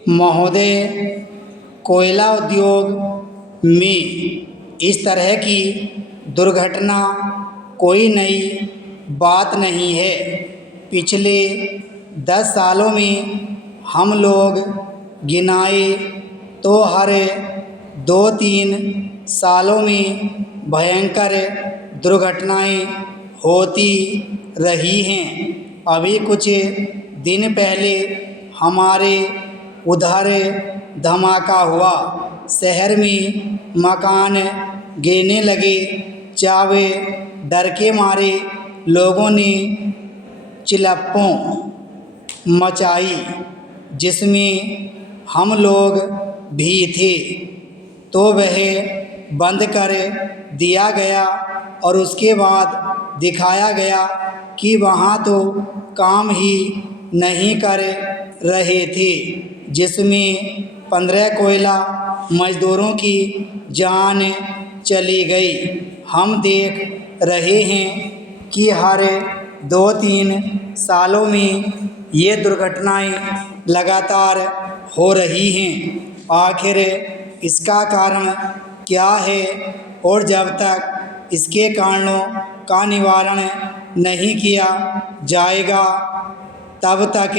महोदय, कोयला उद्योग में इस तरह की दुर्घटना कोई नई बात नहीं है। पिछले 10 सालों में हम लोग गिनाए तो हर 2-3 सालों में भयंकर दुर्घटनाएं होती रही हैं। अभी कुछ दिन पहले हमारे उधर धमाका हुआ। शहर में मकान गिरने लगे। जब डर के मारे लोगों ने चिल्लापन मचाई, जिसमें हम लोग भी थे, तो वह बंद कर दिया गया और उसके बाद दिखाया गया कि वहाँ तो काम ही नहीं कर रहे थे, जिसमें 15 कोयला मज़दूरों की जान चली गई। हम देख रहे हैं कि हर 2-3 सालों में ये दुर्घटनाएं लगातार हो रही हैं। आखिर इसका कारण क्या है? और जब तक इसके कारणों का निवारण नहीं किया जाएगा, तब तक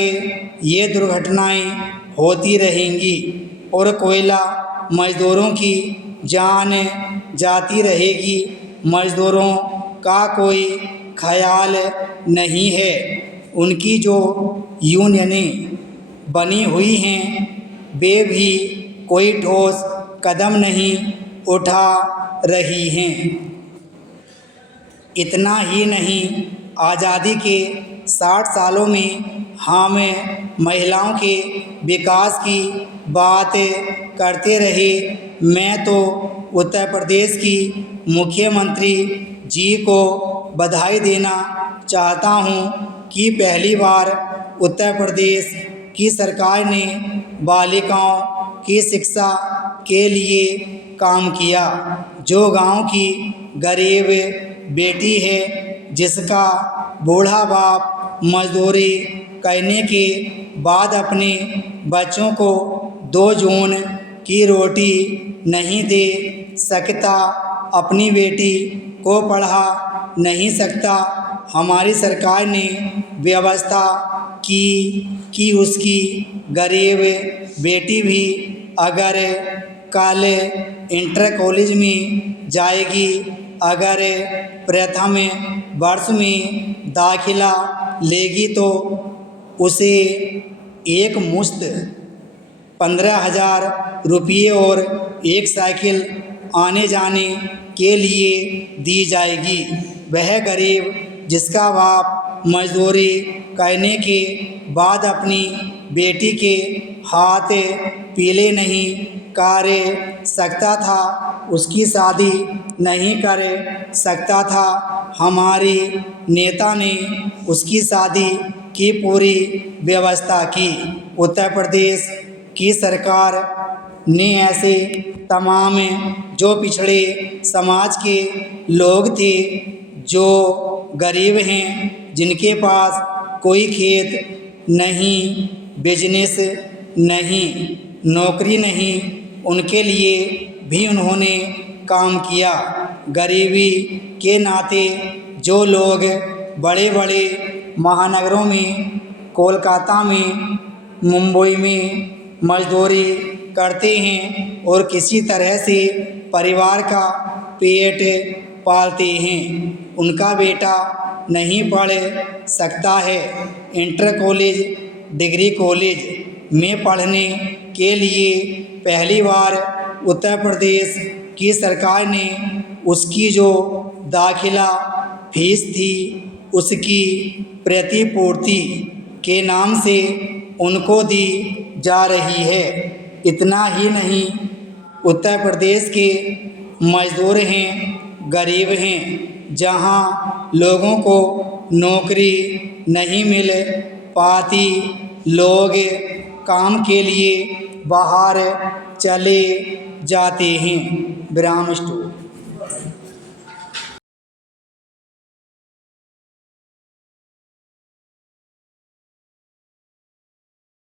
ये दुर्घटनाएं होती रहेंगी और कोयला मज़दूरों की जान जाती रहेगी। मज़दूरों का कोई ख्याल नहीं है। उनकी जो यूनियनें बनी हुई हैं, वे भी कोई ठोस कदम नहीं उठा रही हैं। इतना ही नहीं, आज़ादी के 60 सालों में हम महिलाओं के विकास की बात करते रहे। मैं तो उत्तर प्रदेश की मुख्यमंत्री जी को बधाई देना चाहता हूँ कि पहली बार उत्तर प्रदेश की सरकार ने बालिकाओं की शिक्षा के लिए काम किया। जो गांव की गरीब बेटी है, जिसका बूढ़ा बाप मजदूरी करने के बाद अपने बच्चों को 2 जून की रोटी नहीं दे सकता, अपनी बेटी को पढ़ा नहीं सकता, हमारी सरकार ने व्यवस्था की कि उसकी गरीब बेटी भी अगर कल इंटर कॉलेज में जाएगी, अगर प्रथम वर्ष में दाखिला लेगी, तो उसे एक मुश्त 15,000 रुपये और एक साइकिल आने जाने के लिए दी जाएगी। वह गरीब जिसका बाप मजदूरी करने के बाद अपनी बेटी के हाथ पीले नहीं कर सकता था, उसकी शादी नहीं कर सकता था, हमारी नेता ने उसकी शादी की पूरी व्यवस्था की। उत्तर प्रदेश की सरकार ने ऐसे तमाम जो पिछड़े समाज के लोग थे, जो गरीब हैं, जिनके पास कोई खेत नहीं, बिजनेस नहीं, नौकरी नहीं, उनके लिए भी उन्होंने काम किया। गरीबी के नाते जो लोग बड़े बड़े महानगरों में, कोलकाता में, मुंबई में मजदूरी करते हैं और किसी तरह से परिवार का पेट पालते हैं, उनका बेटा नहीं पढ़ सकता है। इंटर कॉलेज, डिग्री कॉलेज में पढ़ने के लिए पहली बार उत्तर प्रदेश की सरकार ने उसकी जो दाखिला फीस थी, उसकी प्रतिपूर्ति के नाम से उनको दी जा रही है। इतना ही नहीं, उत्तर प्रदेश के मज़दूर हैं, गरीब हैं, जहां लोगों को नौकरी नहीं मिल पाती, लोग काम के लिए बाहर चले जाते हैं। विराम स्टोर।